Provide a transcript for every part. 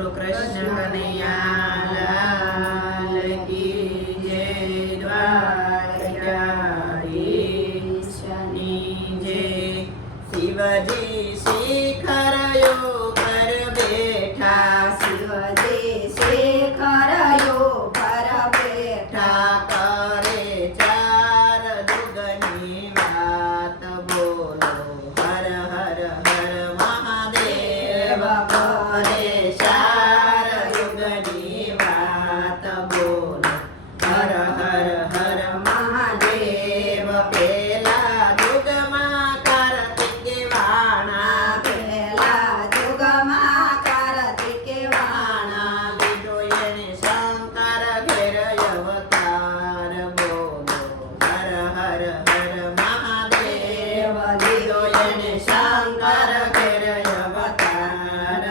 કૃષ્ણ કનૈયા લાલ કી જય, દ્વારકાધીશની જય। શિવજી શિખરયો પર બેઠા, શિવજી શિખરયો પર બેઠા, કરે ચાર જુગની વાત, બોલો હર હર હર મહાદેવ। કરે ચાર જુગની વાત, બોલો હર હર હર મહાદેવ। પેલા જુગમાં કાર્તિકે વાણા, પેલા જુગમાં કાર્તિકે વાણા, લીધો એને શંકર ઘેર અવતાર, બોલો હર હર હર મહાદેવ। લીધો એને શંકર ઘેર અવતાર,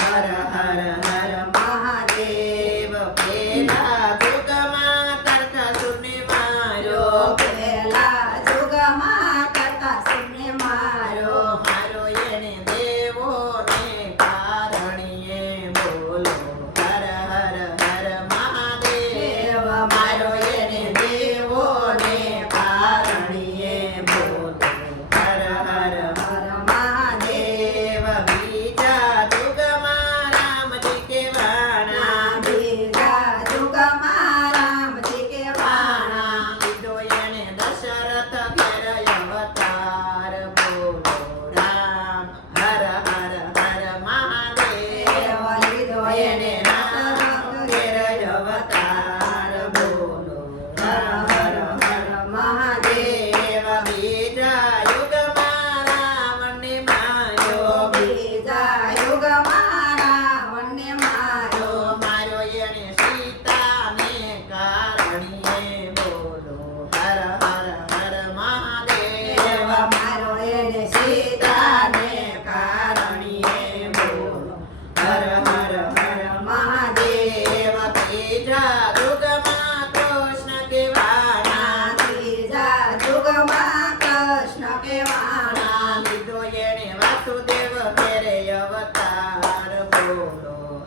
હર હર હર મહાદેવ। પેલા જુગમાં તરકાસુરને માર્યો, પેલા જુગમાં કર્તાસુરને માર્યો, મારો એને દેવોને કારણીએ, બોલો હર હર હર મહાદેવ। મારો એને દેવોને કારણીએ, બોલો હર હર હર મહાદેવ। બીજા જુગમાં રામજી કે વાણા, બીજા જુગમાં રામજી કે વાણા, લીધો એને દશરથ ઘેર અવતાર, બોલો રામ હર હર હર મહાદેવ। લીધો એને રામ ઘેર અવતાર, બોલો હર હર હર મહાદેવ। બીજા યુગમાં રાવણને માર્યો, બીજા યુગમાં રાવણને માર્યો, માર્યો એને સીતાને કારણીએ, બોલો હર હર હર મહાદેવ। મારો એને સીતાને કારણીએ, બોલો હર હર હર મહાદેવ। ત્રીજા યુગમાં કૃષ્ણ કે વાણા, ત્રીજા જુગમાં કૃષ્ણ કે વાણા, લીધો એને વાસુદેવ ઘેરે અવતાર, બોલો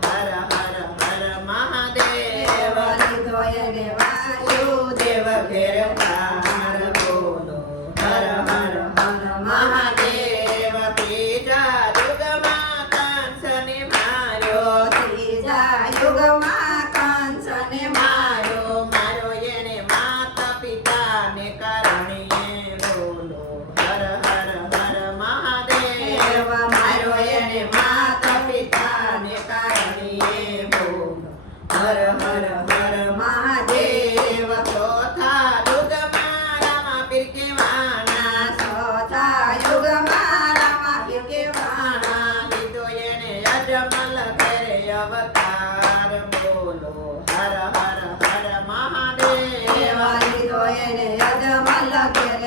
હર હર હર મહાદેવ। લીધો એને વાસુદેવ દેવ ઘેર પાર, બોલો હર હર હર મહાદેવ। ત્રીજા યુગમાં કંસને માર્યો, ત્રીજા યુગમાં કંસને માર્યો, મારો એને માતા પિતાને કારણીએ, બોલો હર હર હર મહાદેવ। મારો એને માતા પિતાને કારણીએ, બોલો હર હર હર મહાદેવ। ચોથા યુગમાં રામાપીર કે વાણા, ચોથા યુગમાં રામાપીર કે વાણા, લીધો એને અજમલ ઘેરે અવતાર, બોલો હર હર હર મહાદેવ। લીધો એને અજમલ ઘેરે